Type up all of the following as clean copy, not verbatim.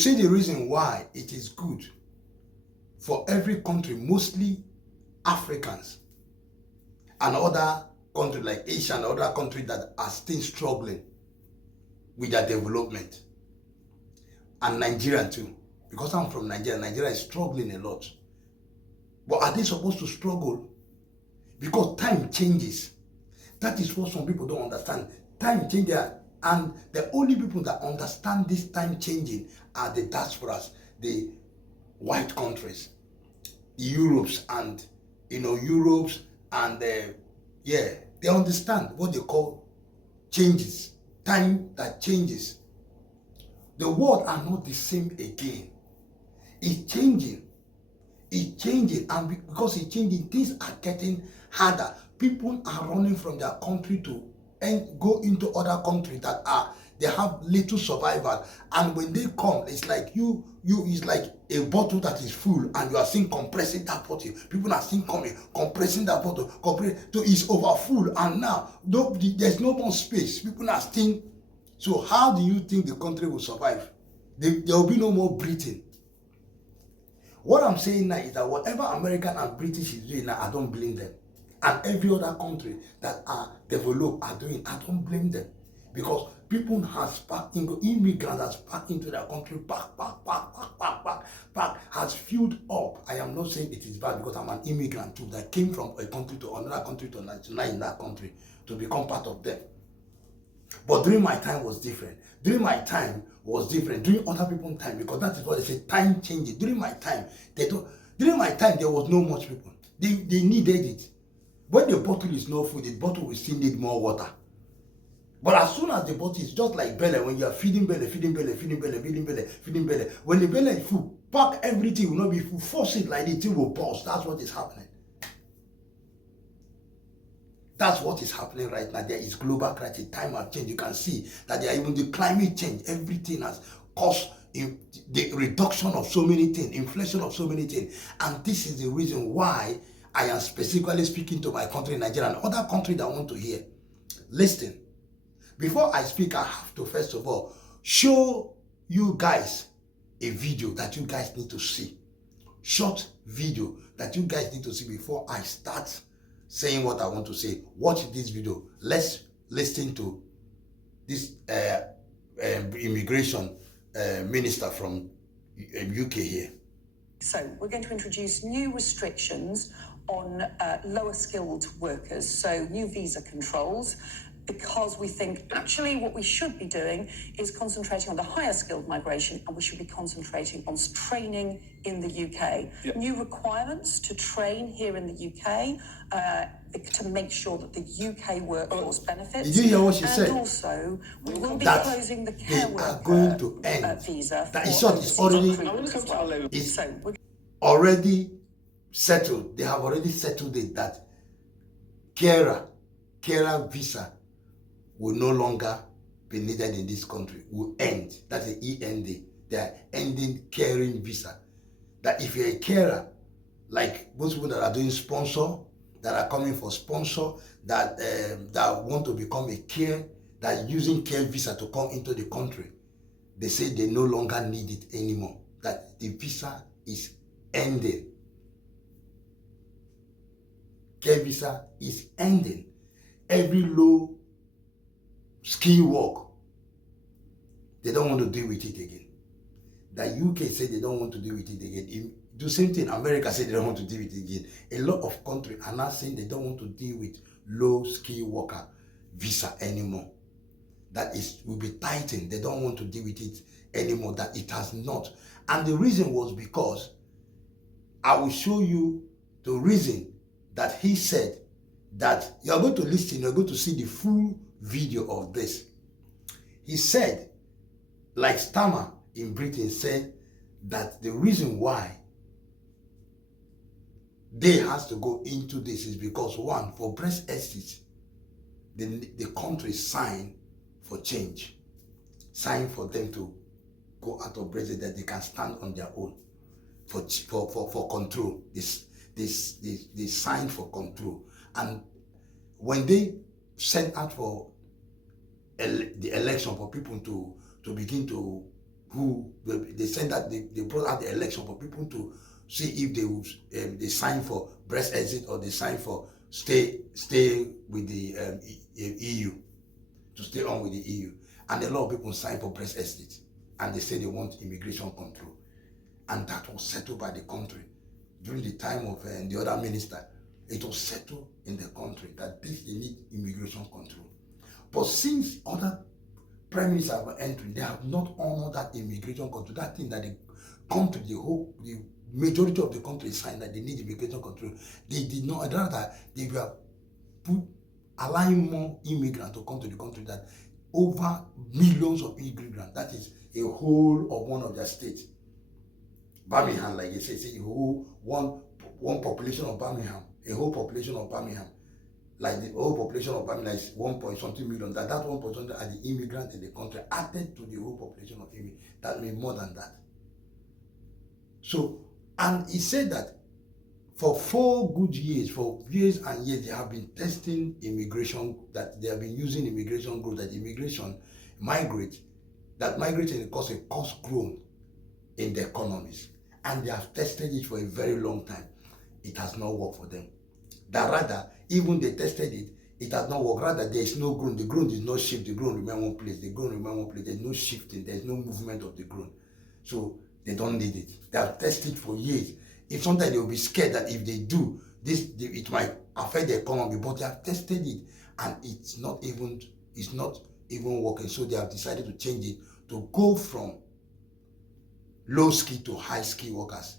see the reason why it is good for every country, mostly Africans and other countries like Asia and other countries that are still struggling with their development, and Nigeria too, because I'm from Nigeria. Nigeria is struggling a lot. But are they supposed to struggle? Because time changes. That is what some people don't understand. Time changes, and the only people that understand this time changing are the diasporas, the white countries, Europes, and Europes, and yeah, they understand what they call changes, time that changes. The world are not the same again. It's changing. It's changing, and because it's changing, things are getting harder. People are running from their country to go into other countries that they have little survival, and when they come, it's like you is like a bottle that is full, and you are seeing compressing that bottle. People are seeing coming, compressing that bottle, so it's over full, and now there's no more space. People are still. So how do you think the country will survive? There will be no more breathing. What I'm saying now is that whatever American and British is doing now, I don't blame them. And every other country that are developed are doing, I don't blame them. Because people has packed into, immigrants has packed into their country, has filled up. I am not saying it is bad, because I'm an immigrant too, that came from a country to another country to nationalize in that country to become part of them. But during my time was different. During my time was different. During other people's time, because that is what they say, time changes. During my time, during my time there was no much people. They needed it. When the bottle is not full, the bottle will still need more water. But as soon as the bottle is just like belly, when you are feeding belly, feeding belly, feeding belly, feeding belly, feeding belly, when the belly is full, pack everything will not be full, force it like it will burst. That's what is happening. That's what is happening right now. There is global crisis. Time has changed. You can see that there are even the climate change. Everything has caused the reduction of so many things, inflation of so many things. And this is the reason why I am specifically speaking to my country, Nigeria, and other countries that want to hear. Listen, before I speak, I have to first of all show you guys a video that you guys need to see. Short video that you guys need to see before I start saying what I want to say. Watch this video. Let's listen to this immigration minister from UK here. So we're going to introduce new restrictions on lower skilled workers, so new visa controls, because we think actually what we should be doing is concentrating on the higher skilled migration, and we should be concentrating on training in the UK. Yep. New requirements to train here in the UK to make sure that the UK workforce benefits. Did you hear what she said? And also, we will be that closing the care they worker are going to end visa. That is short. It's already already settled. They have already settled it that carer visa will no longer be needed in this country. Will end. That's the END. They are ending caring visa. That if you're a carer, like most people that are doing sponsor, that are coming for sponsor, that want to become a care, that are using care visa to come into the country, they say they no longer need it anymore. That the visa is ending. Care visa is ending. Every low skill work, they don't want to deal with it again. The UK said they don't want to deal with it again. The same thing, America said they don't want to deal with it again. A lot of countries are now saying they don't want to deal with low skill worker visa anymore. That will be tightened. They don't want to deal with it anymore. That it has not. And the reason was because I will show you the reason that he said that you are going to listen, you're going to see the full video of this. He said, like Stammer in Britain said, that the reason why they has to go into this is because, one, for breast estates, the country signed for change, signed for them to go out of Brexit, that they can stand on their own for control. They signed for control. And when they sent out for the election for people to begin to who they sent that they brought out the election for people to see if they would they sign for Brexit exit or they sign for stay with the EU, to stay on with the EU. And a lot of people signed for Brexit exit, and they say they want immigration control, and that was settled by the country during the time of the other minister. It was settled in the country that they need immigration control. But since other prime ministers have entered, they have not honored that immigration control, that thing that the country, the majority of the country signed that they need immigration control. They did not, rather they were allowing more immigrants to come to the country, that over millions of immigrants, that is a whole of one of their states. Birmingham, like you say a whole one population of Birmingham, a whole population of Birmingham, like the whole population of Birmingham is 1 point something million. That 1 point something are the immigrants in the country added to the whole population of immigrants. That means more than that. So, and he said that for 4 good years, for years and years, they have been testing immigration, that they have been using immigration growth, that immigration migrating cause a cost growth in the economies. And they have tested it for a very long time. It has not worked for them. That rather, even they tested it, it has not worked. Rather, there is no growth. The growth is not shift. The growth remain one place. The growth remain one place. There is no shifting. There is no movement of the growth. So they don't need it. They have tested for years. If sometimes they will be scared that if they do this, it might affect the economy. But they have tested it, and it's not even working. So they have decided to change it to go from low skill to high skill workers.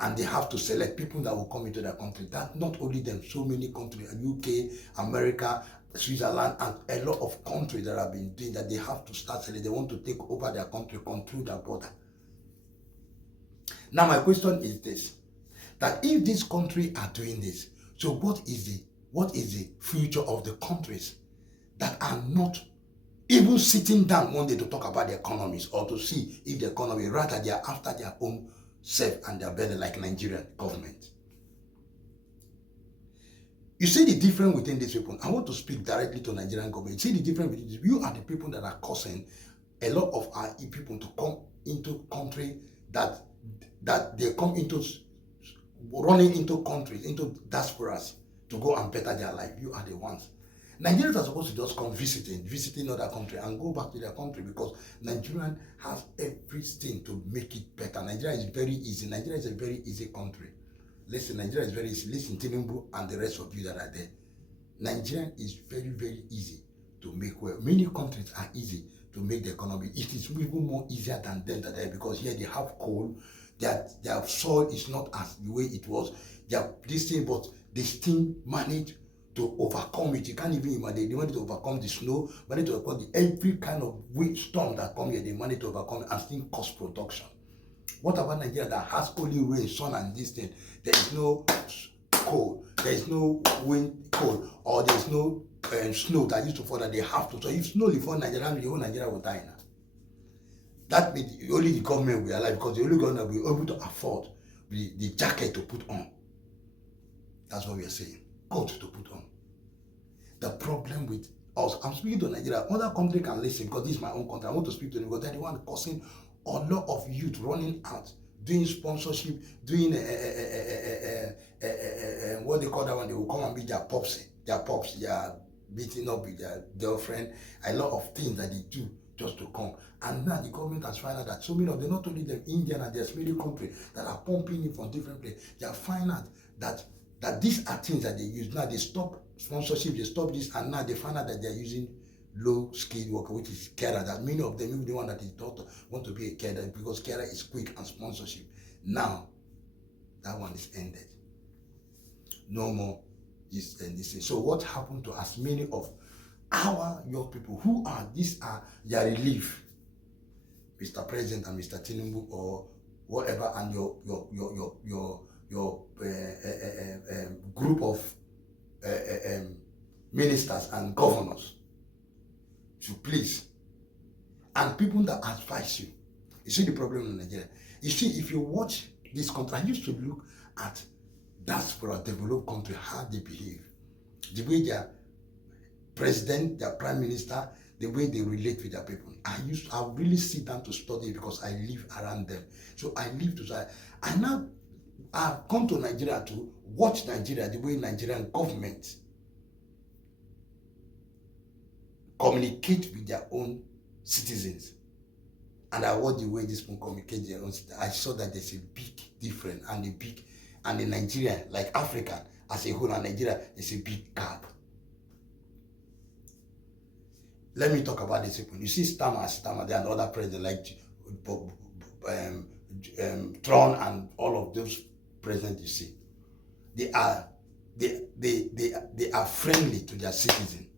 And they have to select people that will come into their country. That not only them, so many countries, UK, America, Switzerland, and a lot of countries that have been doing that. They have to start selling. They want to take over their country, control their border. Now my question is this, that if this country are doing this, so what is the future of the countries that are not even sitting down one day to talk about the economies or to see if the economy, rather they are after their own self and their better, like Nigerian government? You see the difference within these people. I want to speak directly to Nigerian government. You see the difference between these. You are the people that are causing a lot of our people to come into country that they come into running into countries, into diasporas to go and better their life. You are the ones. Nigerians are supposed to just come visiting other country and go back to their country, because Nigeria has everything to make it better. Nigeria is very easy. Nigeria is a very easy country. Listen, Nigeria is very easy. Listen, Tinubu and the rest of you that are there. Nigeria is very, very easy to make well. Many countries are easy to make the economy. It is even more easier than them that are, because here they have coal. Their soil is not as the way it was. This thing, but they still manage to overcome it. You can't even imagine. They manage to overcome the snow, manage to overcome every kind of wind storm that come here. They manage to overcome it and still cost production. What about Nigeria that has only rain, sun, and this thing? There is no cold, there is no wind, cold, or there is no snow that used to fall that they have to. So if snow before Nigeria, the whole Nigeria will die now. That means only the government will alive, because the only government will be able to afford the jacket to put on. That's what we are saying. Coat to put on. The problem with us, I'm speaking to Nigeria. Other country can listen, because this is my own country. I want to speak to them, because they're the one causing a lot of youth running out, doing sponsorship, doing what they call that one. They will come and be their pops, they are beating up with their girlfriend. A lot of things that they do just to come. And now the government has found out that so many of them, not only them, Indian, and there's many countries that are pumping it from different places. They are finding out that these are things that they use. Now they stop sponsorship, they stop this, and now they find out that they're using low-skilled worker, which is carer. That many of them, even the one that is doctor, want to be a carer, because carer is quick and sponsorship. Now, that one is ended. No more is this thing. So what happened to as many of our young people who are, these are their relief, Mr. President and Mr. Tinubu or whatever, and your group of ministers and governors should please, and people that advise you. You see the problem in Nigeria. You see, if you watch this country, I used to look at diaspora, developed country, how they behave, the way their president, their prime minister, the way they relate with their people. I really sit down to study because I live around them. So I live to, I've come to Nigeria to watch Nigeria, the way Nigerian government communicate with their own citizens. And I watch the way this people communicate their own citizens. I saw that there's a big difference, and in Nigeria, like Africa as a whole, and Nigeria, there's a big gap. Let me talk about this people. You see Stammer, there and other presidents like Trump and all of those presidents you see. They are friendly to their citizens.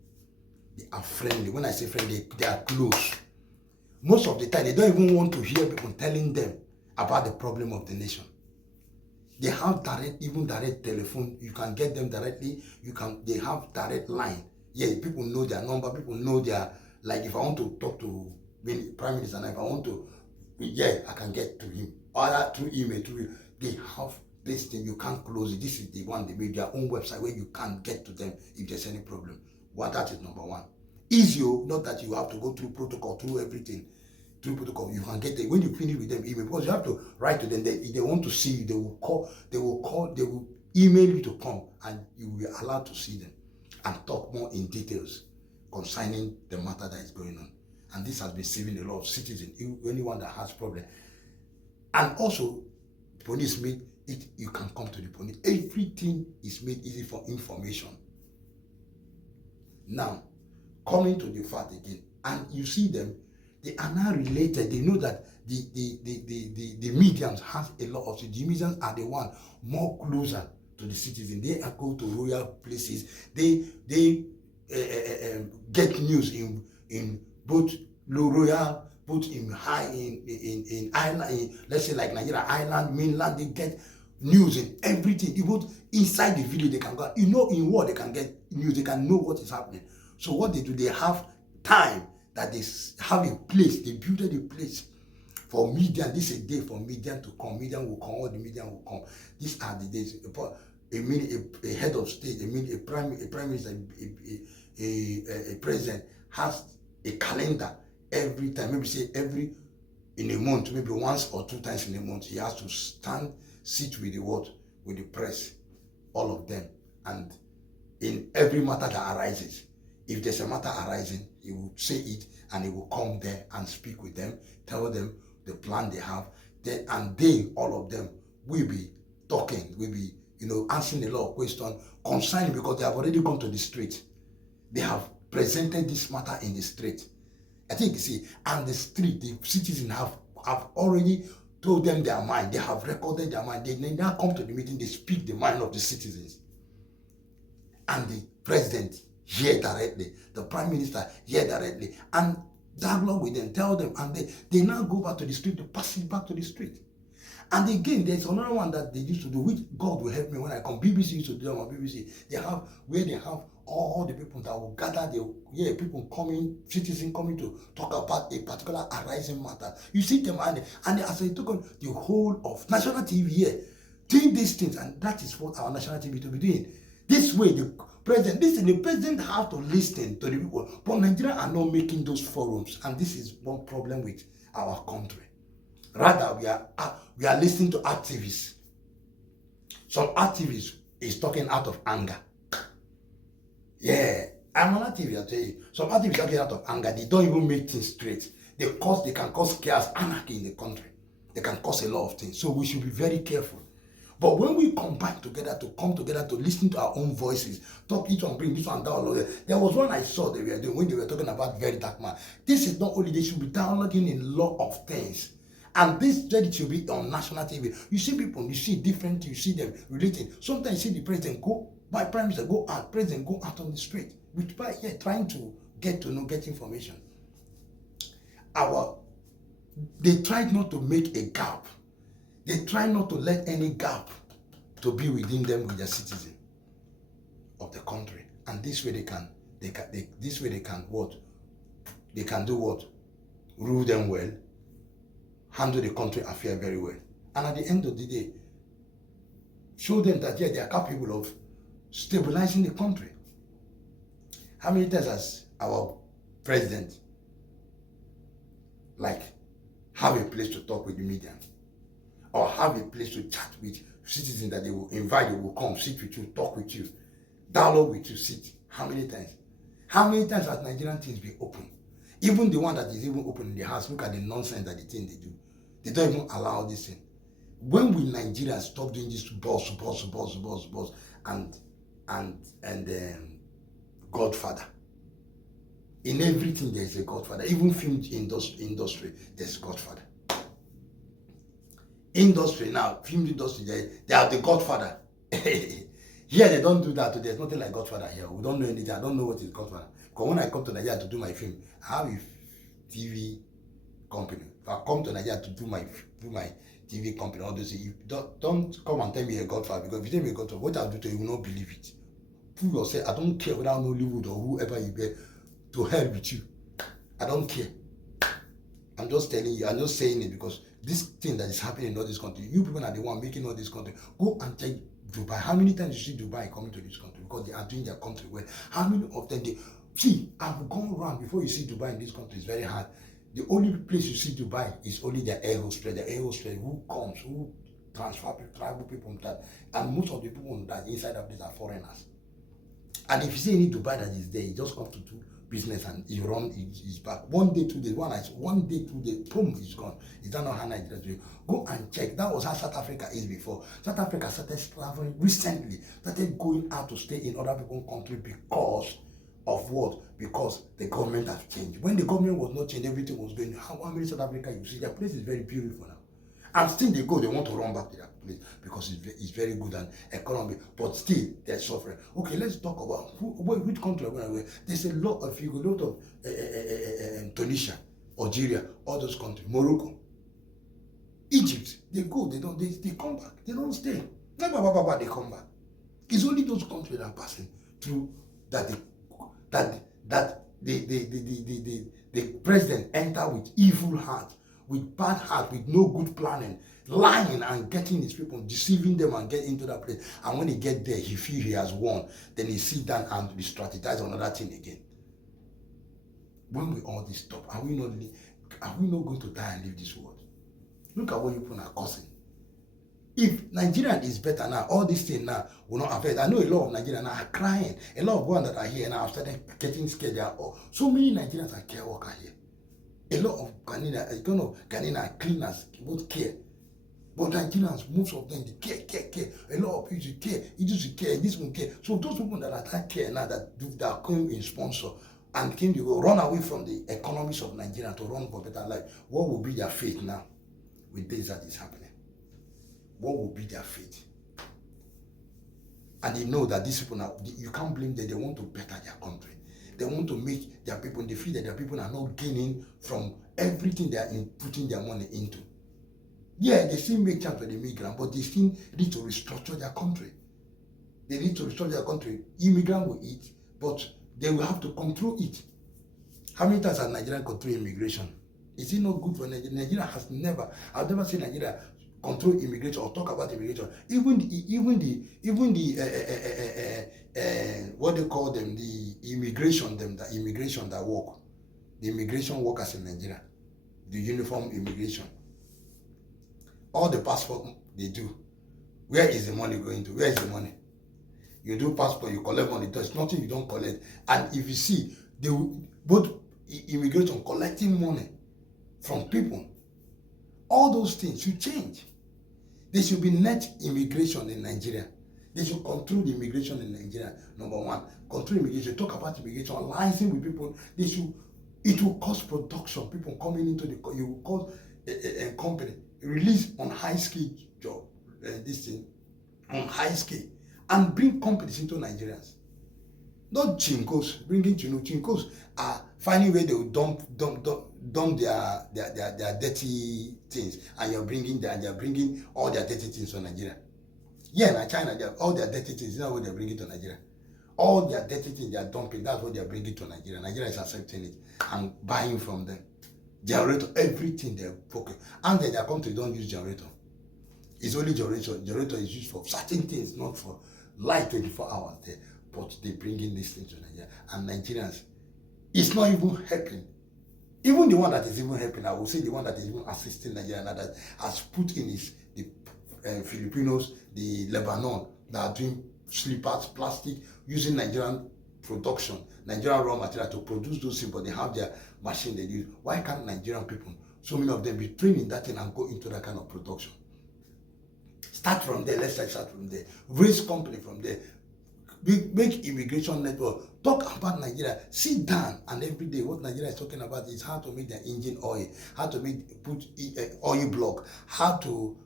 They are friendly. When I say friendly, they are close. Most of the time, they don't even want to hear people telling them about the problem of the nation. They have direct telephone. You can get them directly. They have direct line. Yeah, people know their number. People know like if I want to talk to Prime Minister, and if I want to, I can get to him. Or through email, they have this thing. You can't close it. This is the one, they make their own website where you can't get to them if there's any problem. That is number one. Easy, not that you have to go through protocol, through everything. Through protocol, you can get it when you finish with them email, because you have to write to them. If they want to see you, they will email you to come, and you will be allowed to see them and talk more in details concerning the matter that is going on. And this has been saving a lot of citizens, anyone that has problem. And also, police made it, you can come to the police. Everything is made easy for information. Now, coming to the fact again, and you see them, they are now related. They know that the mediums have a lot of, the mediums are the one more closer to the citizen. They go to royal places. They get news in both low royal, both in high, in island, let's say like Nigeria, island, mainland. They get news in everything. Even inside the village, they can go. In what they can get news, they can know what is happening. So what they do, they have time that they have a place. They built a place for media. This is a day for media to come. Media will come. All the media will come. These are the days. A head of state, a prime minister, a president has a calendar every time. Maybe say in a month, maybe once or 2 times in a month, he has to sit with the press, all of them, and in every matter that arises. If there's a matter arising, he will say it, and he will come there and speak with them, tell them the plan they have. All of them, will be talking, will be, answering a lot of questions concerning, because they have already come to the street. They have presented this matter in the street. I think, you see, and the street, the citizens have already told them their mind. They have recorded their mind. They now come to the meeting, they speak the mind of the citizens. And the president hear directly, the prime minister hear directly, and dialogue with them, tell them, and they now go back to the street, to pass it back to the street. And again, there's another one that they used to do, which God will help me when I come. BBC used to do them on BBC. They have all the people that will gather, people coming, citizens coming to talk about a particular arising matter. You see them, and as they took on the whole of national TV here, doing these things, and that is what our national TV to be doing. This way, the president have to listen to the people, but Nigeria are not making those forums, and this is one problem with our country. Rather, we are listening to activists. Some activists is talking out of anger. Yeah, I'm on activist, I tell you. Some activists are talking out of anger. They don't even make things straight. They can cause chaos, anarchy in the country. They can cause a lot of things. So we should be very careful. But when we come together to listen to our own voices, talk each one, bring this one down. There was one I saw they were doing when they were talking about very dark man. This is not only, they should be downloading in a lot of things. And this study should be on national TV. You see people, you see different, you see them relating. Sometimes you see the president prime minister go out, president go out on the street, trying to get information. They tried not to make a gap. They try not to let any gap to be within them with the citizen of the country. And this way they can do what? Rule them well, handle the country affair very well. And at the end of the day, show them that they are capable of stabilizing the country. How many times has our president like have a place to talk with the media, or have a place to chat with citizens that they will invite, they will come, sit with you, talk with you, dialogue with you, sit. How many times? How many times has Nigerian things been open? Even the one that is even open in the house, look at the nonsense that the thing they do. They don't even allow this thing. When will Nigeria stop doing this boss, and Godfather? In everything there is a Godfather. Even film industry, there's Godfather. Industry now, film industry, they have the Godfather. Here they don't do that. There's nothing like Godfather here. We don't know anything. I don't know what is Godfather. Because when I come to Nigeria to do my film, I have a TV company. If I come to Nigeria to do my TV company, all those, don't come and tell me a Godfather. Because if you tell me a Godfather, what I'll do to you, you will not believe it. Prove yourself. I don't care whether I'm Hollywood or whoever you get. To hell with you. I don't care. I'm just telling you. I'm just saying it because this thing that is happening in all this country, you people are the one making all this country. Go and check Dubai. How many times you see Dubai coming to this country because they are doing their country well? How many of them they see? I've gone around before you see Dubai in this country. It's very hard. The only place you see Dubai is only the air hostess. The air hostess who comes, who transfer tribal people that, and most of the people that inside of this are foreigners. And if you see any Dubai that is there, he just comes to do business and he run his back. 1 day, 2 days, 1 day, 2 days, boom, he's gone. Is that not how Nigeria is doing? Go and check. That was how South Africa is before. South Africa started traveling recently, started going out to stay in other people's country because of what? Because the government has changed. When the government was not changed, everything was going. How many South Africa you see? Their place is very beautiful now. And still they go, they want to run back to their place because it's very good and economy, but still they're suffering. Okay, let's talk about which country are going away. There's a lot of Tunisia, Algeria, all those countries, Morocco, Egypt. They go, they come back, they don't stay. They come back. It's only those countries that are passing through that the president enter with evil heart, with bad heart, with no good planning, lying and getting his people, deceiving them and get into that place. And when he get there, he feel he has won. Then he sit down and be strategize on another thing again. When will all this stop? Are we not going to die and leave this world? Look at what you people are causing. If Nigeria is better now, all these things now will not affect. I know a lot of Nigerians now are crying. A lot of ones that are here now have started getting scared. There are so many Nigerians are care workers here. A lot of Ghanaian cleaners both care. But Nigerians, most of them, they care. A lot of people care. You just care. This one care. So those people that are care now that come in sponsor and came to go run away from the economies of Nigeria to run for better life, what will be their fate now with this that is happening? What will be their fate? And they know that these people now, you can't blame them. They want to better their country. They want to make their people, they feel that their people are not gaining from everything they are putting their money into. Yeah, they still make chance for the migrant, but they still need to restructure their country. They need to restructure their country. Immigrant will eat, but they will have to control it. How many times has Nigeria controlled immigration? Is it not good for Nigeria? Nigeria has never, I've never seen Nigeria control immigration or talk about immigration. Even the what they call them, the immigration that work, the immigration workers in Nigeria, the uniform immigration, all the passport they do, where is the money going to? Where is the money? You do passport, you collect money, there's nothing you don't collect. And if you see, they both immigration collecting money from people, all those things should change. There should be net immigration in Nigeria. They should control the immigration in Nigeria. Number one, control immigration. Talk about immigration, liaising with people. It will cause production. People coming into the, you will cause a company release on high scale job, this thing on high scale, and bring companies into Nigerians. Not chinkos, bringing chinkos are finding where they will dump their dirty things, and you're bringing all their dirty things to Nigeria. Yeah, in China, all their dirty things, that's what they're bringing to Nigeria. All their dirty things they are dumping, that's what they're bringing to Nigeria. Nigeria is accepting it and buying from them. Generator, everything they're poking. And then their country don't use generator. It's only generator. Generator is used for certain things, not for light 24 hours there. But they bring in these things to Nigeria. And Nigerians, It's not even helping. Even the one that is even helping, I will say the one that is even assisting Nigeria now, that has put in is the Filipinos, the Lebanon, that are doing slippers, plastic, using Nigerian production, Nigerian raw material to produce those things, but they have their machine they use. Why can't Nigerian people, so many of them, be trained in that thing and go into that kind of production? Start from there. Let's start from there. Raise company from there. Make immigration network. Talk about Nigeria. Sit down, and every day what Nigeria is talking about is how to make their engine oil, how to put oil block, how to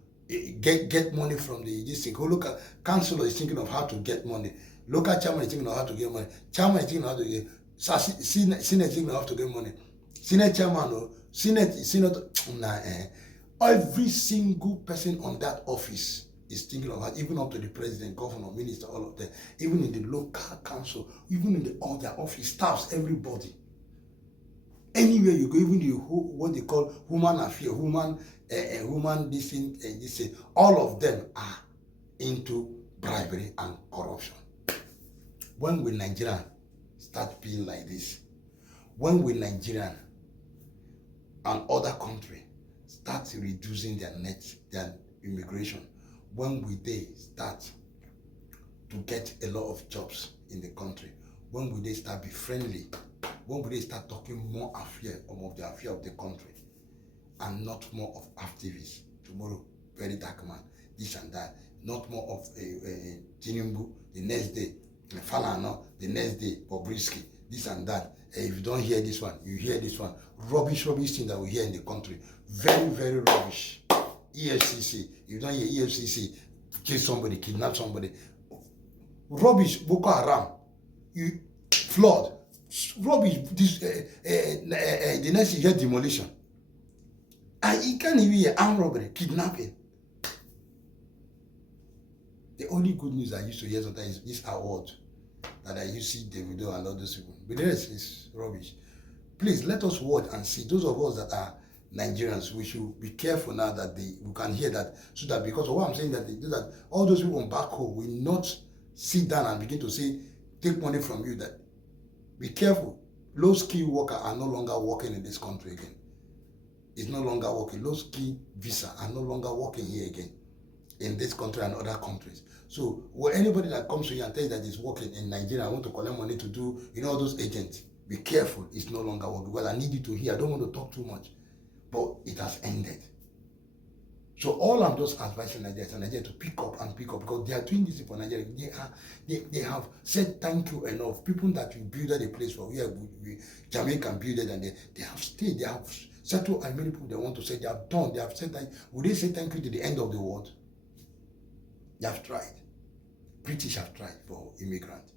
get money from this thing. Local councillor is thinking of how to get money. Local chairman is thinking of how to get money. Chairman is thinking of how to get. Senate is thinking of how to get money. Senate chairman or senator. Every single person on that office is thinking of that, even up to the president, governor, minister, all of them, even in the local council, even in all their office staffs, everybody. Anywhere you go, even what they call human affairs, human this thing, all of them are into bribery and corruption. When will Nigeria start being like this? When will Nigeria and other countries start reducing their immigration? When will they start to get a lot of jobs in the country? When will they start be friendly? When will they start talking more of the affair of the country and not more of activists? Tomorrow, very dark man, this and that. Not more of Tinubu, the next day, Falana, the next day, Bobrisky, this and that. If you don't hear this one, you hear this one. Rubbish thing that we hear in the country. Very, very rubbish. EFCC, you don't hear EFCC, kill somebody, kidnap somebody. Rubbish, Boko Haram, you flood. Rubbish, the next you hear demolition. And you can't even hear armed robbery, kidnapping. The only good news I used to hear sometimes is this award that I used to see Davido and all those people. But the rest is rubbish. Please let us watch and see. Those of us that are Nigerians, we should be careful now that we can hear that, so that, because of what I'm saying, that all those people back home will not sit down and begin to say, take money from you. That be careful. Low skill workers are no longer working in this country again. It's no longer working. Low skill visa are no longer working here again in this country and other countries. So anybody that comes to you and tells that is working in Nigeria, I want to collect money to do, all those agents, be careful. It's no longer working. Well, I need you to hear. I don't want to talk too much. But it has ended. So all I'm just advising Nigeria to pick up, because they are doing this for Nigeria. They have said thank you enough. People that we built a place for, Jamaica built it, and they have stayed. They have settled, and many people they want to say they have done. They have said thank you. Would they say thank you to the end of the world? They have tried. British have tried for immigrants.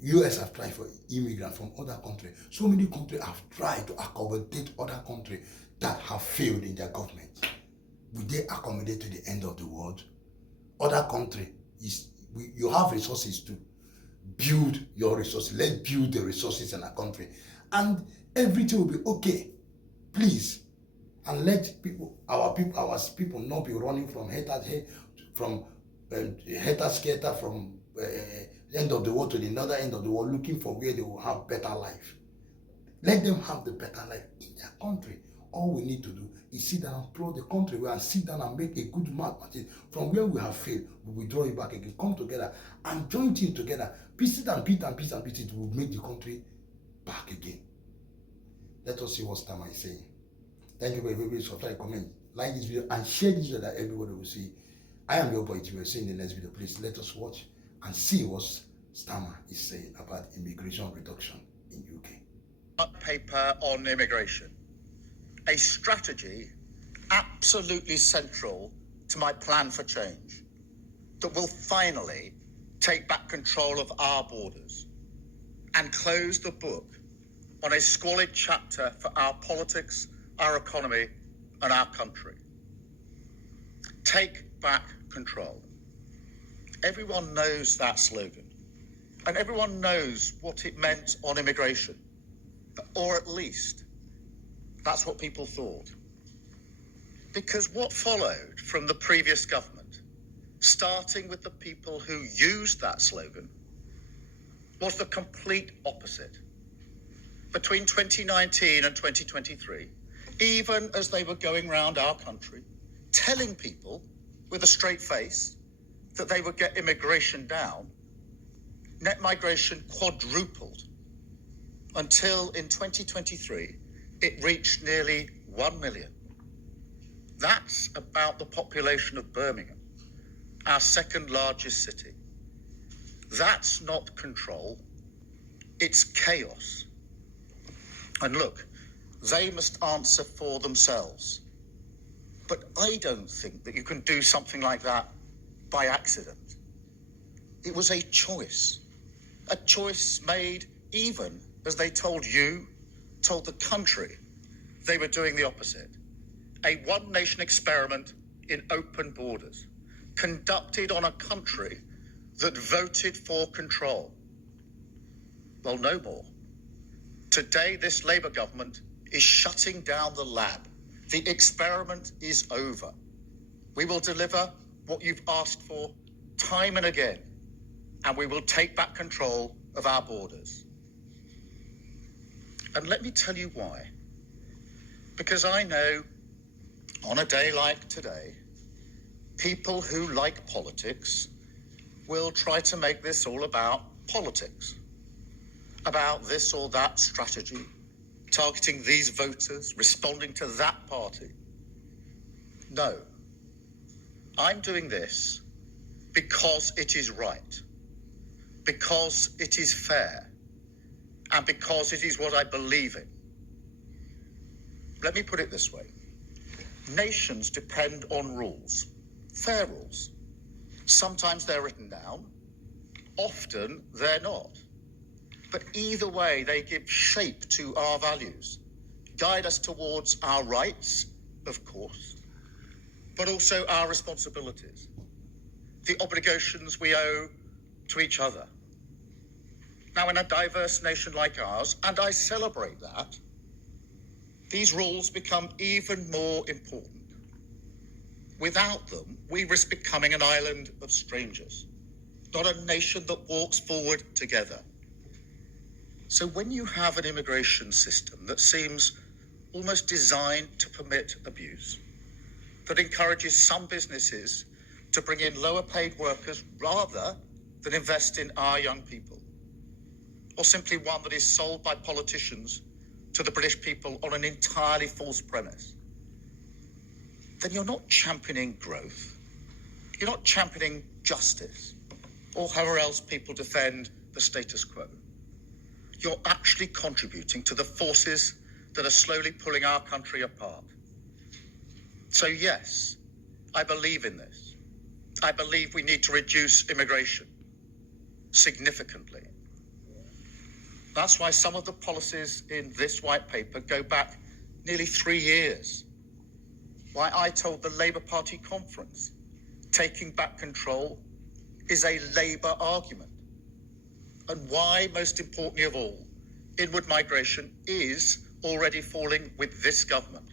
US have tried for immigrants from other countries. So many countries have tried to accommodate other countries that have failed in their government. Will they accommodate to the end of the world? Other countries, you have resources to build your resources. Let's build the resources in our country, and everything will be okay. Please, and let our people not be running from hater from end of the world to the other end of the world, looking for where they will have better life. Let them have the better life in their country. All we need to do is sit down and plot the country and sit down and make a good map. From where we have failed, we withdraw it back again, come together and join things together. Piece it and beat it will make the country back again. Let us see what Stama is saying. Thank you very much. Subscribe, comment, like this video, and share this video that everybody will see. I am your boy. We will see in the next video. Please let us watch and see what Stama is saying about immigration reduction in UK. Paper on immigration. A strategy absolutely central to my plan for change that will finally take back control of our borders and close the book on a squalid chapter for our politics, our economy, and our country. Take back control. Everyone knows that slogan, and everyone knows what it meant on immigration, or at least that's what people thought. Because what followed from the previous government, starting with the people who used that slogan, was the complete opposite. Between 2019 and 2023, even as they were going around our country, telling people with a straight face that they would get immigration down, net migration quadrupled until in 2023, it reached nearly 1 million. That's about the population of Birmingham, our second largest city. That's not control, it's chaos. And look, they must answer for themselves. But I don't think that you can do something like that by accident. It was a choice made even as they told the country, they were doing the opposite. A one-nation experiment in open borders, conducted on a country that voted for control. Well, no more. Today, this Labour government is shutting down the lab. The experiment is over. We will deliver what you've asked for time and again, and we will take back control of our borders. And let me tell you why. Because I know on a day like today, people who like politics will try to make this all about politics, about this or that strategy, targeting these voters, responding to that party. No, I'm doing this because it is right, because it is fair, and because it is what I believe in. Let me put it this way. Nations depend on rules, fair rules. Sometimes they're written down, often they're not. But either way, they give shape to our values, guide us towards our rights, of course, but also our responsibilities, the obligations we owe to each other. Now, in a diverse nation like ours, and I celebrate that, these rules become even more important. Without them, we risk becoming an island of strangers, not a nation that walks forward together. So when you have an immigration system that seems almost designed to permit abuse, that encourages some businesses to bring in lower paid workers rather than invest in our young people, or simply one that is sold by politicians to the British people on an entirely false premise, then you're not championing growth. You're not championing justice, or however else people defend the status quo. You're actually contributing to the forces that are slowly pulling our country apart. So yes, I believe in this. I believe we need to reduce immigration significantly. That's why some of the policies in this white paper go back nearly 3 years. Why I told the Labour Party conference, taking back control is a Labour argument. And why, most importantly of all, inward migration is already falling with this government.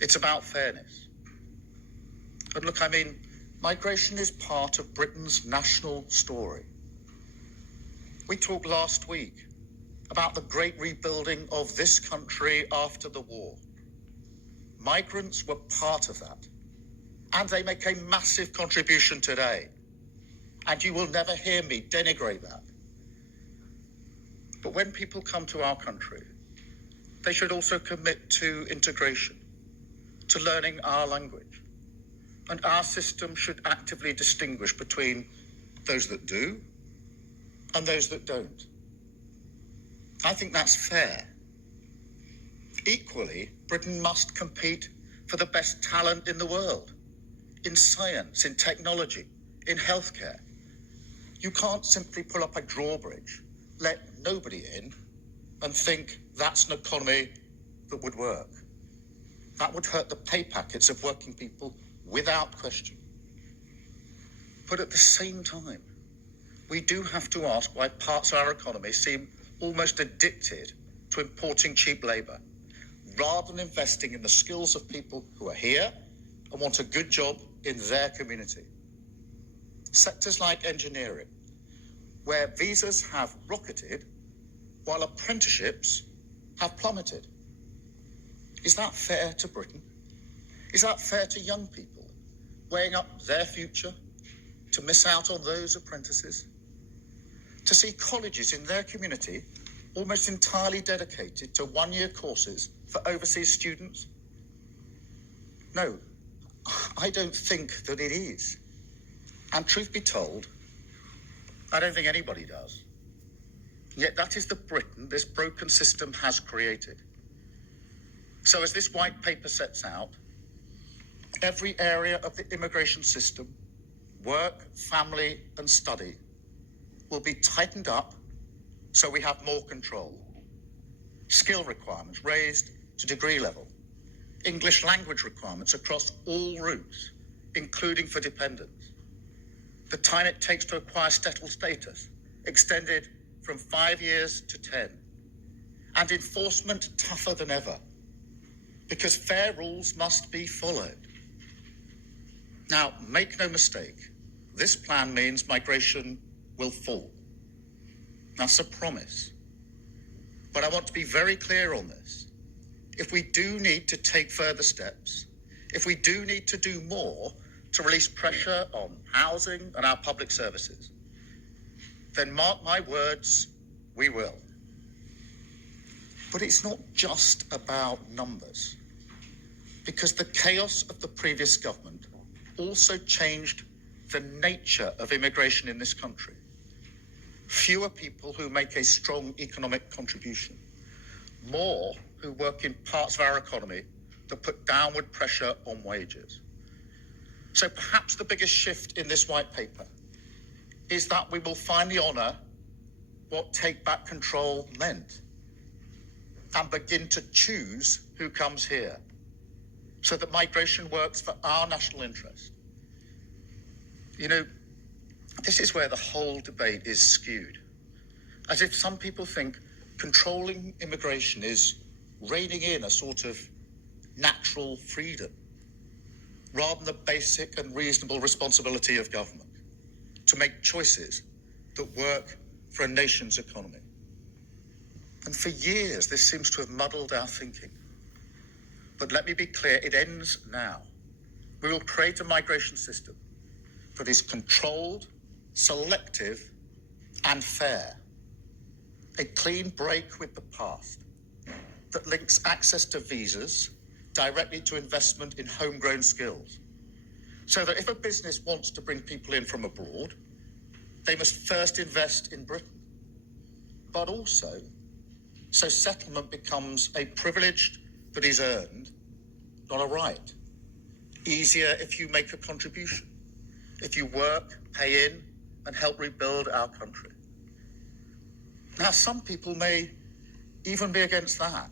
It's about fairness. And look, migration is part of Britain's national story. We talked last week about the great rebuilding of this country after the war. Migrants were part of that, and they make a massive contribution today. And you will never hear me denigrate that. But when people come to our country, they should also commit to integration, to learning our language. And our system should actively distinguish between those that do and those that don't. I think that's fair. Equally, Britain must compete for the best talent in the world, in science, in technology, in healthcare. You can't simply pull up a drawbridge, let nobody in, and think that's an economy that would work. That would hurt the pay packets of working people without question. But at the same time, we do have to ask why parts of our economy seem almost addicted to importing cheap labour, rather than investing in the skills of people who are here and want a good job in their community. Sectors like engineering, where visas have rocketed while apprenticeships have plummeted. Is that fair to Britain? Is that fair to young people weighing up their future to miss out on those apprentices? To see colleges in their community almost entirely dedicated to one-year courses for overseas students? No, I don't think that it is. And truth be told, I don't think anybody does. Yet that is the Britain this broken system has created. So as this white paper sets out, every area of the immigration system, work, family, and study, will be tightened up so we have more control. Skill requirements raised to degree level. English language requirements across all routes, including for dependents. The time it takes to acquire settled status extended from 5 years to 10. And enforcement tougher than ever, because fair rules must be followed. Now, make no mistake, this plan means migration will fall. That's a promise. But I want to be very clear on this. If we do need to take further steps, if we do need to do more to release pressure on housing and our public services, then mark my words, we will. But it's not just about numbers, because the chaos of the previous government also changed the nature of immigration in this country. Fewer people who make a strong economic contribution, more who work in parts of our economy that put downward pressure on wages. So perhaps the biggest shift in this white paper is that we will finally honour what take back control meant and begin to choose who comes here so that migration works for our national interest. You know, this is where the whole debate is skewed, as if some people think controlling immigration is reining in a sort of natural freedom, rather than the basic and reasonable responsibility of government to make choices that work for a nation's economy. And for years, this seems to have muddled our thinking. But let me be clear, it ends now. We will create a migration system that is controlled, selective, and fair. A clean break with the past that links access to visas directly to investment in homegrown skills. So that if a business wants to bring people in from abroad, they must first invest in Britain. But also, so settlement becomes a privilege that is earned, not a right. Easier if you make a contribution, if you work, pay in, and help rebuild our country. Now, some people may even be against that.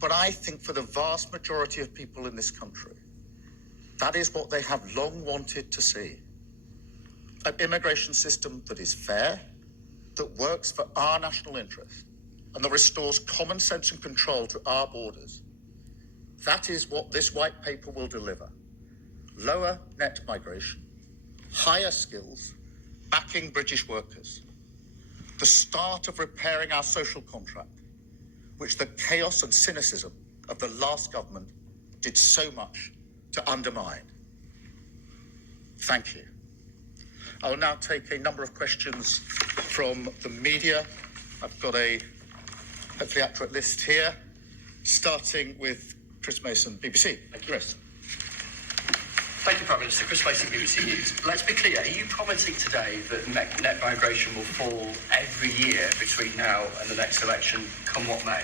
But I think for the vast majority of people in this country, that is what they have long wanted to see. An immigration system that is fair, that works for our national interest, and that restores common sense and control to our borders. That is what this white paper will deliver. Lower net migration, higher skills, backing British workers. The start of repairing our social contract, which the chaos and cynicism of the last government did so much to undermine. Thank you. I will now take a number of questions from the media. I've got a hopefully accurate list here, starting with Chris Mason, BBC. Thank you. Chris. Thank you, Prime Minister. Chris Mason, BBC News. Let's be clear, are you promising today that net migration will fall every year between now and the next election, come what may?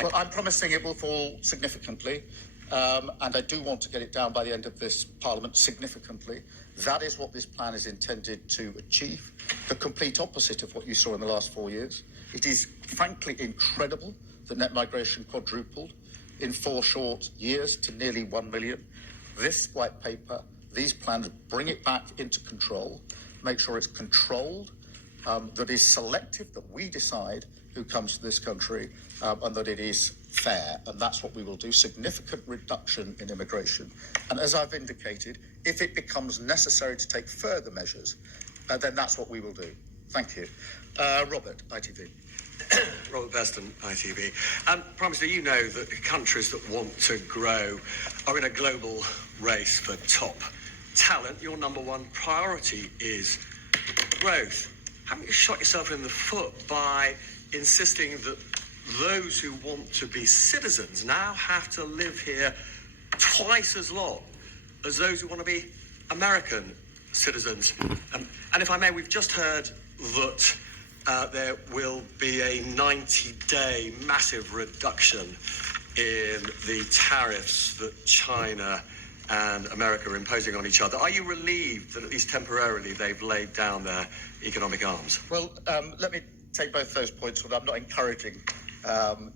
Well, I'm promising it will fall significantly, and I do want to get it down by the end of this Parliament significantly. That is what this plan is intended to achieve, the complete opposite of what you saw in the last 4 years. It is frankly incredible that net migration quadrupled in 4 short years to nearly 1 million. This white paper, these plans bring it back into control, make sure it's controlled, that is selective, that we decide who comes to this country, and that it is fair. And that's what we will do, significant reduction in immigration. And as I've indicated, if it becomes necessary to take further measures, then that's what we will do. Thank you. Robert, ITV. Robert Beston, ITV. Prime Minister, you know that countries that want to grow are in a global race for top talent. Your number one priority is growth. Haven't you shot yourself in the foot by insisting that those who want to be citizens now have to live here twice as long as those who want to be American citizens? And if I may, we've just heard that there will be a 90-day massive reduction in the tariffs that China and America are imposing on each other. Are you relieved that at least temporarily they've laid down their economic arms? Well, let me take both those points. I'm not encouraging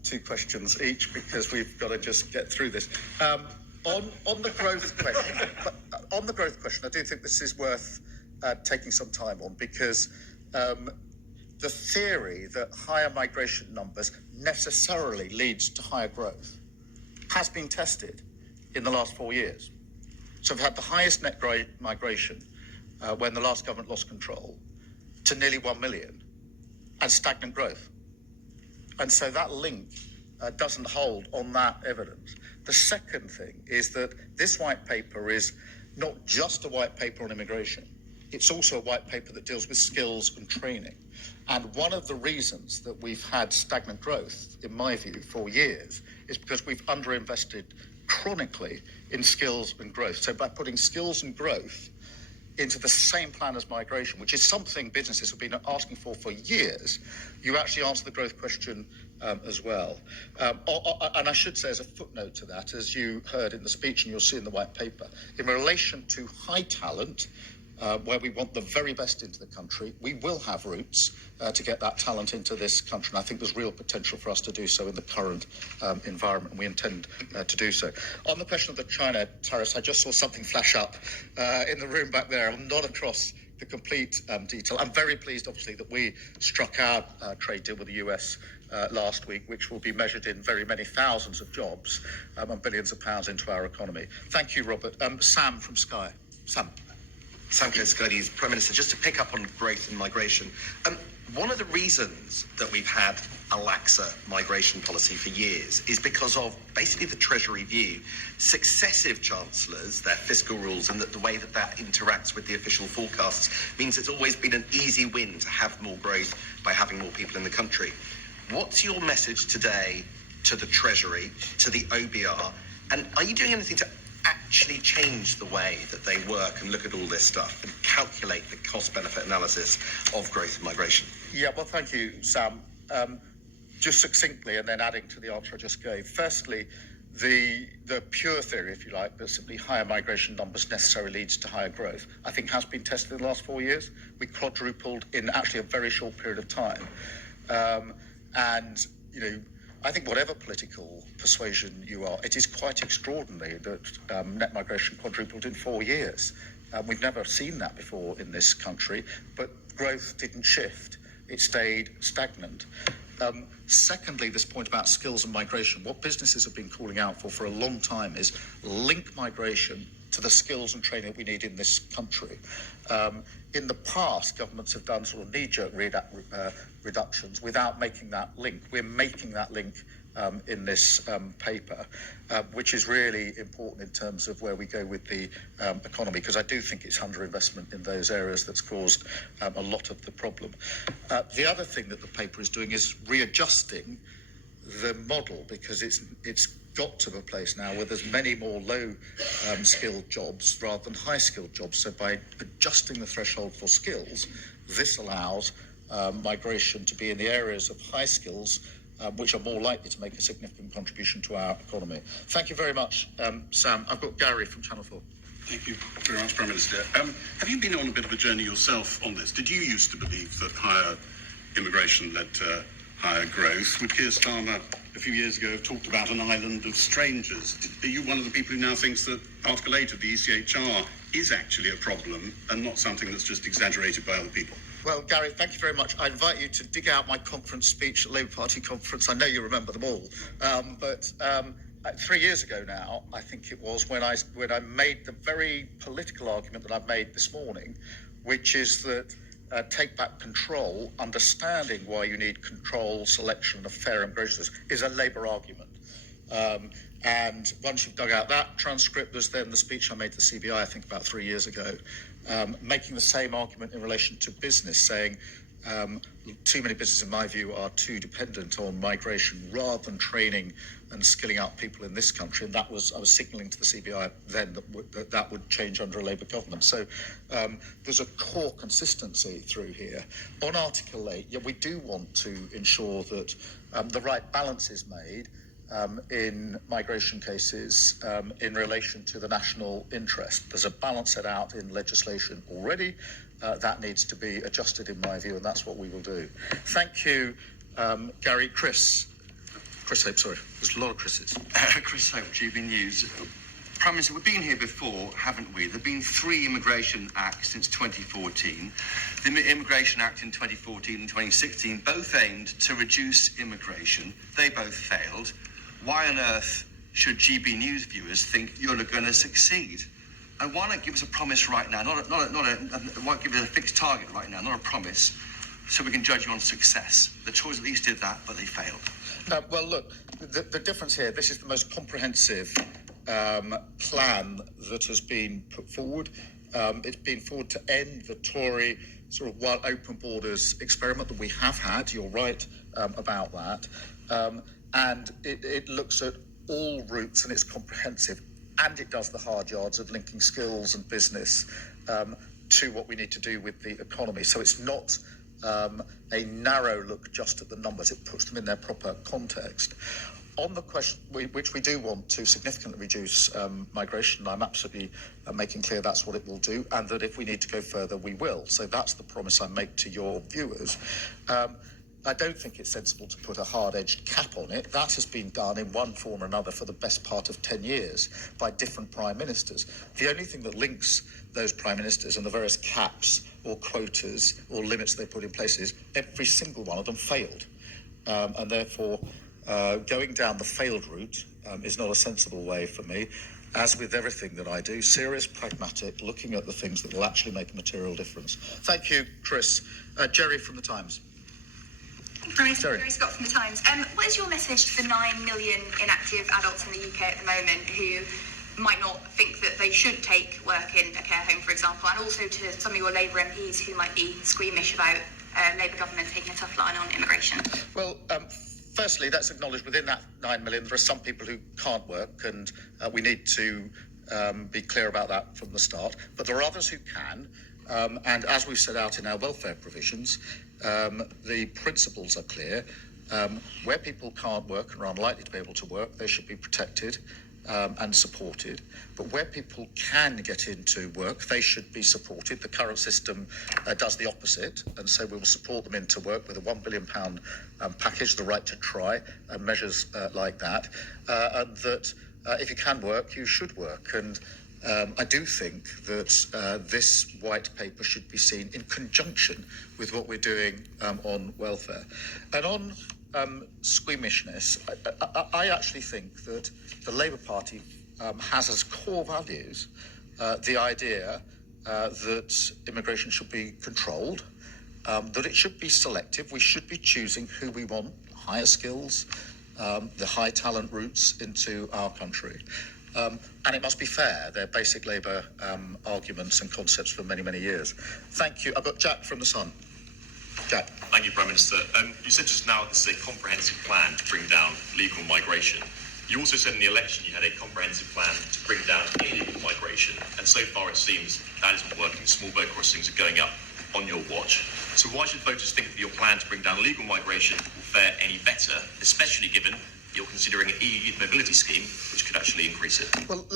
two questions each because we've got to just get through this. On the growth question, I do think this is worth taking some time on because the theory that higher migration numbers necessarily leads to higher growth has been tested in the last 4 years. So we've had the highest net migration when the last government lost control to nearly 1 million and stagnant growth. And so that link doesn't hold on that evidence. The second thing is that this white paper is not just a white paper on immigration. It's also a white paper that deals with skills and training. And one of the reasons that we've had stagnant growth, in my view, for years, is because we've underinvested chronically in skills and growth. So by putting skills and growth into the same plan as migration, which is something businesses have been asking for years, you actually answer the growth question as well. And I should say as a footnote to that, as you heard in the speech and you'll see in the white paper, in relation to high talent, where we want the very best into the country, we will have routes to get that talent into this country. And I think there's real potential for us to do so in the current environment, and we intend to do so. On the question of the China tariffs, I just saw something flash up in the room back there. I'm not across the complete detail. I'm very pleased, obviously, that we struck our trade deal with the US last week, which will be measured in very many thousands of jobs and billions of pounds into our economy. Thank you, Robert. Sam from Sky. Sam. Sam Curtis, Prime Minister, just to pick up on growth and migration. One of the reasons that we've had a laxer migration policy for years is because of basically the Treasury view. Successive chancellors, their fiscal rules, and the way that interacts with the official forecasts means it's always been an easy win to have more growth by having more people in the country. What's your message today to the Treasury, to the OBR, and are you doing anything to actually change the way that they work and look at all this stuff and calculate the cost-benefit analysis of growth and migration? Yeah, well, thank you, Sam. Just succinctly, and then adding to the answer I just gave. Firstly, the pure theory, if you like, that simply higher migration numbers necessarily leads to higher growth, I think has been tested in the last 4 years. We quadrupled in actually a very short period of time. And, you know, I think whatever political persuasion you are, it is quite extraordinary that net migration quadrupled in 4 years. We've never seen that before in this country, but growth didn't shift. It stayed stagnant. Secondly, this point about skills and migration, what businesses have been calling out for a long time is link migration to the skills and training that we need in this country. In the past, governments have done sort of knee-jerk reductions without making that link. We're making that link in this paper, which is really important in terms of where we go with the economy, because I do think it's underinvestment in those areas that's caused a lot of the problem. The other thing that the paper is doing is readjusting the model, because it's got to a place now where there's many more low skilled jobs rather than high skilled jobs. So by adjusting the threshold for skills, this allows migration to be in the areas of high skills, which are more likely to make a significant contribution to our economy. Thank you very much, Sam. I've got Gary from Channel 4. Thank you very much, Prime Minister. Have you been on a bit of a journey yourself on this? Did you used to believe that higher immigration led to higher growth? Would Keir Starmer a few years ago have talked about an island of strangers? Are you one of the people who now thinks that Article 8 of the ECHR is actually a problem and not something that's just exaggerated by other people? Well, Gary, thank you very much. I invite you to dig out my conference speech at Labour Party conference. I know you remember them all. But 3 years ago now, I think it was, when I made the very political argument that I've made this morning, which is that take back control, understanding why you need control, selection, and a fair immigration system, is a Labour argument. And once you've dug out that transcript, there's then the speech I made to the CBI, I think about 3 years ago, making the same argument in relation to business, saying too many businesses, in my view, are too dependent on migration rather than training and skilling up people in this country. And I was signalling to the CBI then that would change under a Labour government. So there's a core consistency through here. On Article 8, yeah, we do want to ensure that the right balance is made in migration cases in relation to the national interest. There's a balance set out in legislation already. That needs to be adjusted, in my view, and that's what we will do. Thank you, Gary. Chris Hope, sorry. There's a lot of Chris's. Chris Hope, GB News. Prime Minister, we've been here before, haven't we? There have been 3 Immigration Acts since 2014. The Immigration Act in 2014 and 2016 both aimed to reduce immigration. They both failed. Why on earth should GB News viewers think you're going to succeed? And why not give us a promise right now? Why give us a fixed target right now, not a promise, so we can judge you on success? The Tories at least did that, but they failed. Well, look, the difference here, this is the most comprehensive plan that has been put forward. It's been forward to end the Tory sort of one open borders experiment that we have had. You're right about that. And it looks at all routes, and it's comprehensive. And it does the hard yards of linking skills and business to what we need to do with the economy. So it's not a narrow look just at the numbers. It puts them in their proper context. On the question, which we do want to significantly reduce migration, I'm absolutely making clear that's what it will do, and that if we need to go further, we will. So that's the promise I make to your viewers. I don't think it's sensible to put a hard-edged cap on it. That has been done in one form or another for the best part of 10 years by different prime ministers. The only thing that links those prime ministers and the various caps or quotas or limits they put in place is every single one of them failed. And therefore, going down the failed route is not a sensible way for me. As with everything that I do, serious, pragmatic, looking at the things that will actually make a material difference. Thank you, Chris. Jerry from The Times. Jerry Scott from The Times. What is your message to the 9 million inactive adults in the UK at the moment who might not think that they should take work in a care home, for example, and also to some of your Labour MPs who might be squeamish about Labour government taking a tough line on immigration? Well, firstly, let's acknowledge within that 9 million there are some people who can't work, and we need to be clear about that from the start. But there are others who can, and as we've set out in our welfare provisions, the principles are clear. Where people can't work and are unlikely to be able to work, they should be protected and supported. But where people can get into work, they should be supported. The current system does the opposite, and so we will support them into work with a £1 billion package, the right to try, and measures like that. And that if you can work, you should work. And I do think that this white paper should be seen in conjunction with what we're doing on welfare. And on squeamishness, I actually think that the Labour Party has as core values the idea that immigration should be controlled, that it should be selective. We should be choosing who we want, higher skills, the high talent routes into our country. And it must be fair. They're basic Labour arguments and concepts for many, many years. Thank you. I've got Jack from The Sun. Jack. Thank you, Prime Minister. You said just now this is a comprehensive plan to bring down legal migration. You also said in the election you had a comprehensive plan to bring down illegal migration. And so far it seems that isn't working. Small boat crossings are going up on your watch. So why should voters think that your plan to bring down legal migration will fare any better, especially given you're considering an EU mobility scheme, which could actually increase it? Well,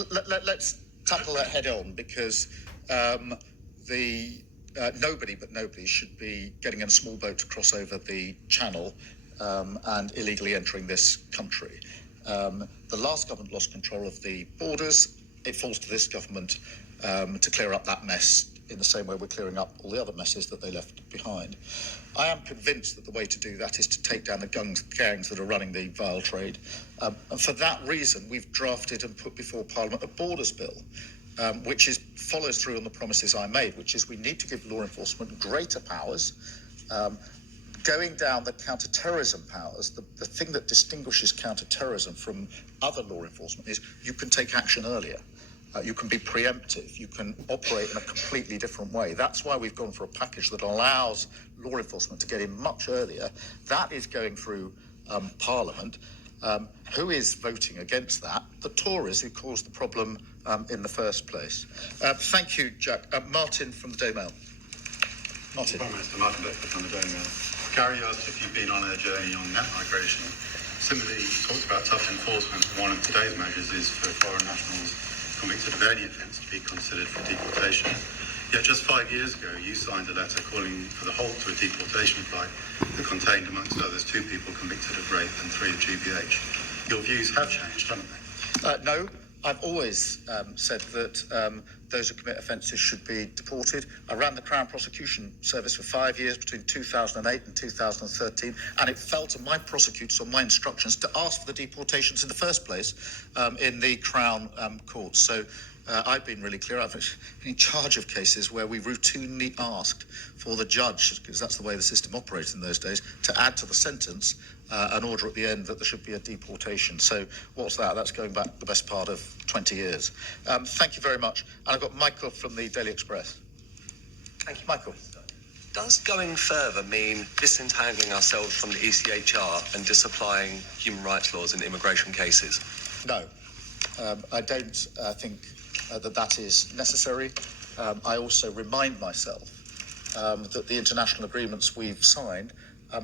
let's tackle that head on, because nobody should be getting in a small boat to cross over the channel and illegally entering this country. The last government lost control of the borders. It falls to this government to clear up that mess in the same way we're clearing up all the other messes that they left behind. I am convinced that the way to do that is to take down the gangs that are running the vile trade. And for that reason, we've drafted and put before Parliament a borders bill, which follows through on the promises I made, which is we need to give law enforcement greater powers. Going down the counter-terrorism powers, the thing that distinguishes counter-terrorism from other law enforcement is you can take action earlier. You can be preemptive. You can operate in a completely different way. That's why we've gone for a package that allows law enforcement to get in much earlier. That is going through Parliament. Who is voting against that? The Tories, who caused the problem in the first place. Thank you, Jack. Martin from the Daily Mail. Martin. Prime Minister Martin Beckford from the Daily Mail. Gary asked if you've been on a journey on net migration. Similarly, you talked about tough enforcement. One of today's measures is for foreign nationals convicted of any offence to be considered for deportation. Yet just 5 years ago, you signed a letter calling for the halt to a deportation flight that contained, amongst others, 2 people convicted of rape and 3 of GBH. Your views have changed, haven't they? No, I've always said that those who commit offences should be deported. I ran the Crown Prosecution Service for 5 years between 2008 and 2013, and it fell to my prosecutors on my instructions to ask for the deportations in the first place in the Crown courts. So I've been really clear. I've been in charge of cases where we routinely asked for the judge, because that's the way the system operated in those days, to add to the sentence an order at the end that there should be a deportation. So what's that? That's going back the best part of 20 years. Thank you very much. And I've got Michael from the Daily Express. Thank you. Michael. Does going further mean disentangling ourselves from the ECHR and disapplying human rights laws in immigration cases? No, I don't think that is necessary. I also remind myself that the international agreements we've signed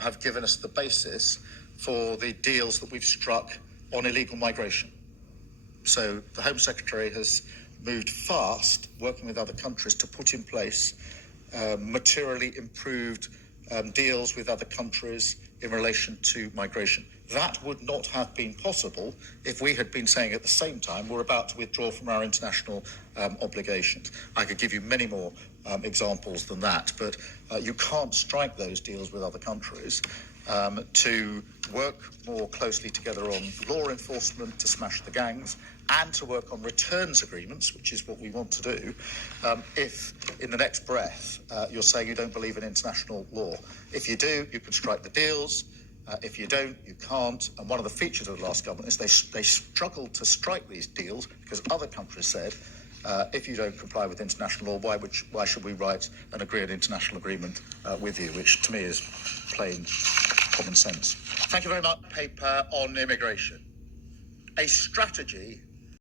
have given us the basis for the deals that we've struck on illegal migration. So the Home Secretary has moved fast, working with other countries, to put in place materially improved deals with other countries in relation to migration. That would not have been possible if we had been saying at the same time we're about to withdraw from our international obligations. I could give you many more examples than that, but you can't strike those deals with other countries to work more closely together on law enforcement to smash the gangs and to work on returns agreements, which is what we want to do, if in the next breath you're saying you don't believe in international law. If you do, you can strike the deals. If you don't, you can't. And one of the features of the last government is they struggled to strike these deals because other countries said, if you don't comply with international law, why should we write and agree an international agreement with you, which to me is plain common sense. Thank you very much. Paper on immigration. A strategy